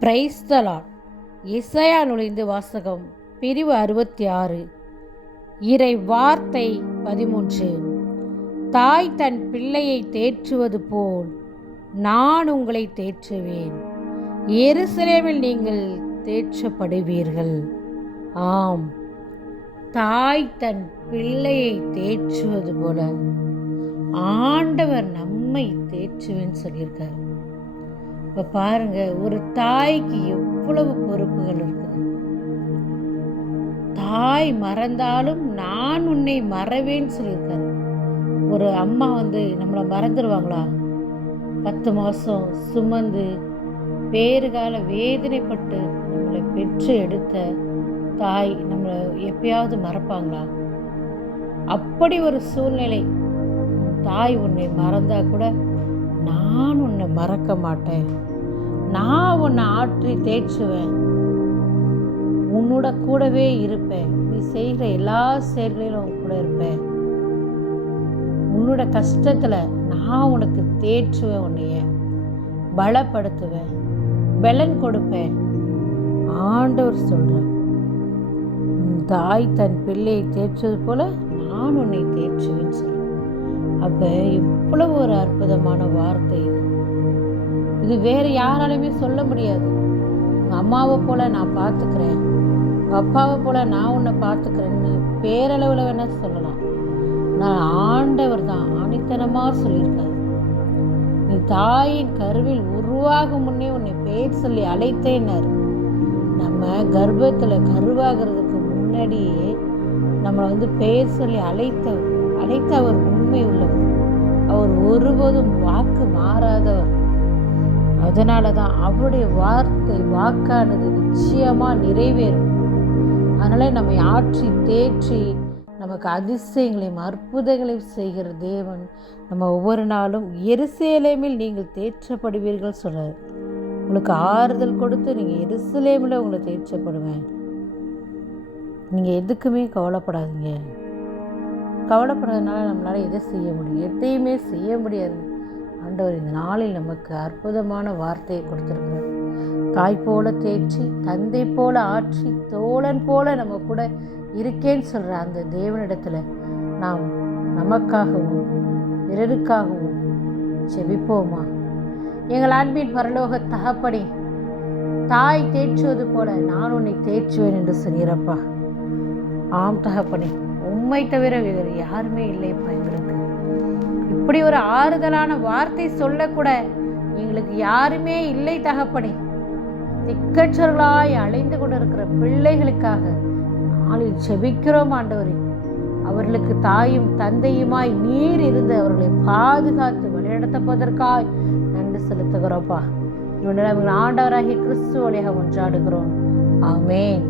பிரைஸ்தலான் இசையா நுழைந்து வாசகம் பிரிவு அறுபத்தி ஆறு இறை வார்த்தை பதிமூன்று. தாய் தன் பிள்ளையை தேற்றுவது போல் நான் உங்களை தேற்றுவேன். எருசலேமில் நீங்கள் தேற்றப்படுவீர்கள். ஆம். தாய் தன் பிள்ளையை தேற்றுவது போல ஆண்டவர் நம்மை தேற்றுவேன்னு சொல்லியிருக்கார். இப்போ பாருங்க ஒரு தாய்க்கு எவ்வளவு பொறுப்புகள் இருக்குது தாய் மறந்தாலும் நான் உன்னை மறவேன்னு சொல்லியிருக்காரு. ஒரு அம்மா வந்து நம்மளை மறந்துடுவாங்களா பத்து மாதம் சுமந்து பேறுகால வேதனைப்பட்டு நம்மளை பெற்று எடுத்த தாய் நம்மளை எப்பயாவது மறப்பாங்களா? அப்படி ஒரு சூழ்நிலை தாய் உன்னை மறந்தா கூட நான் உன்னை மறக்க மாட்டேன். நான் உன்னை ஆற்றி தேற்றுவேன் உன்னோட கூடவே இருப்பேன். நீ செய்கிற எல்லா செயல்களிலும் உன் கூட இருப்பேன். உன்னோட கஷ்டத்தில் நான் உனக்கு தேற்றுவேன் உன்னைய. பலப்படுத்துவேன். பலன் கொடுப்பேன். ஆண்டவர் சொல்கிறேன் தாய் தன் பிள்ளையை தேற்றுவது போல நான் உன்னை தேற்றுவேன்னு சொல்கிறேன் கொடுத்த இவ்வளவு ஒரு அற்புதமான வார்த்தை இது. இது வேற யாராலுமே சொல்ல முடியாது. உங்கள் அம்மாவை போல நான் பார்த்துக்கிறேன். உங்கள் அப்பாவை போல நான் உன்னை பார்த்துக்கிறேன்னு பேரளவில் வேணால் சொல்லலாம். நான் ஆண்டவர் தான் ஆணித்தனமாக சொல்லியிருக்காரு. நீ தாயின் கருவில் உருவாகும் முன்னே உன்னை பேர் சொல்லி அழைத்தேனர் நம்ம கர்ப்பத்தில் கருவாகிறதுக்கு முன்னாடியே நம்மளை வந்து பெயர் சொல்லி அழைத்த அழைத்த அவர் உண்மை உள்ளவர். அவர் ஒருபோதும் வாக்கு மாறாதவர் அதனால தான் அவருடைய வார்த்தை வாக்கானது நிச்சயமாக நிறைவேறும். அதனால் நம்மை ஆற்றி தேற்றி நமக்கு அதிசயங்களையும் அற்புதங்களையும் செய்கிற தேவன் நம்ம ஒவ்வொரு நாளும் எருசலேமில் நீங்கள் தேற்றப்படுவீர்கள் சொல்கிறார் உங்களுக்கு ஆறுதல் கொடுத்து நீங்கள் எருசலேமில் உங்களை தேற்றப்படுவேன். நீங்கள் எதுக்குமே கவலைப்படாதீங்க. கவலைப்படுறதுனால நம்மளால் எதை செய்ய முடியும்? எதையுமே செய்ய முடியாது. ஆண்டவர் இந்த நாளில் நமக்கு அற்புதமான வார்த்தையை கொடுத்துருக்கிறார். தாய் போல தேற்றி தந்தை போல ஆற்றி தோழன் போல நம்ம கூட இருக்கேன்னு சொல்கிற அந்த தேவனிடத்தில் நாம் நமக்காகவும் பிறருக்காகவும் செபிப்போமா? எங்கள் அன்பின் பரலோக தகப்படி தாய் தேற்றுவது போல நான் உன்னை தேற்றுவேன் என்று சொன்னீரப்பா ஆம் தகப்பனே. உண்மை தவிர வேறு யாருமே இல்லைப்பா எங்களுக்கு. இப்படி ஒரு ஆறுதலான வார்த்தை சொல்லக்கூட எங்களுக்கு யாருமே இல்லை தகப்பனே. திக்கற்றர்களாய் அலைந்து கொண்டிருக்கிற பிள்ளைகளுக்காக நாளில் செபிக்கிறோம் ஆண்டவரே. அவர்களுக்கு தாயும் தந்தையுமாய் நீர் இருந்து அவர்களை பாதுகாத்து வழிநடத்தப்பதற்காய் நன்றி செலுத்துகிறோப்பா இவனிடம் ஆண்டவராகி கிறிஸ்துவோடைய ஒன்றாடுகிறோம். ஆமேன்.